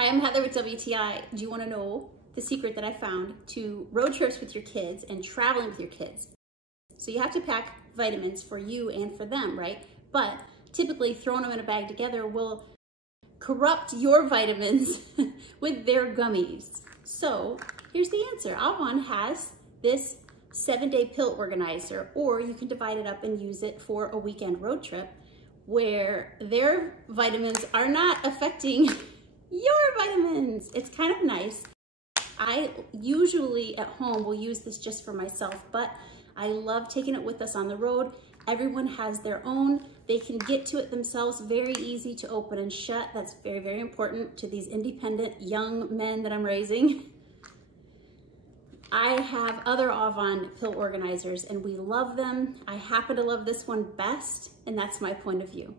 Hi, I'm Heather with WTI. Do you want to know the secret that I found to road trips with your kids and traveling with your kids? So you have to pack vitamins for you and for them, right? But typically throwing them in a bag together will corrupt your vitamins with their gummies. So here's the answer. AUVON has this 7-day pill organizer, or you can divide it up and use it for a weekend road trip where their vitamins are not affecting your vitamins. It's kind of nice. I usually at home will use this just for myself, but I love taking it with us on the road. Everyone has their own. They can get to it themselves, very easy to open and shut. That's very, very important to these independent young men that I'm raising. I have other AUVON pill organizers and we love them. I happen to love this one best, and that's my point of view.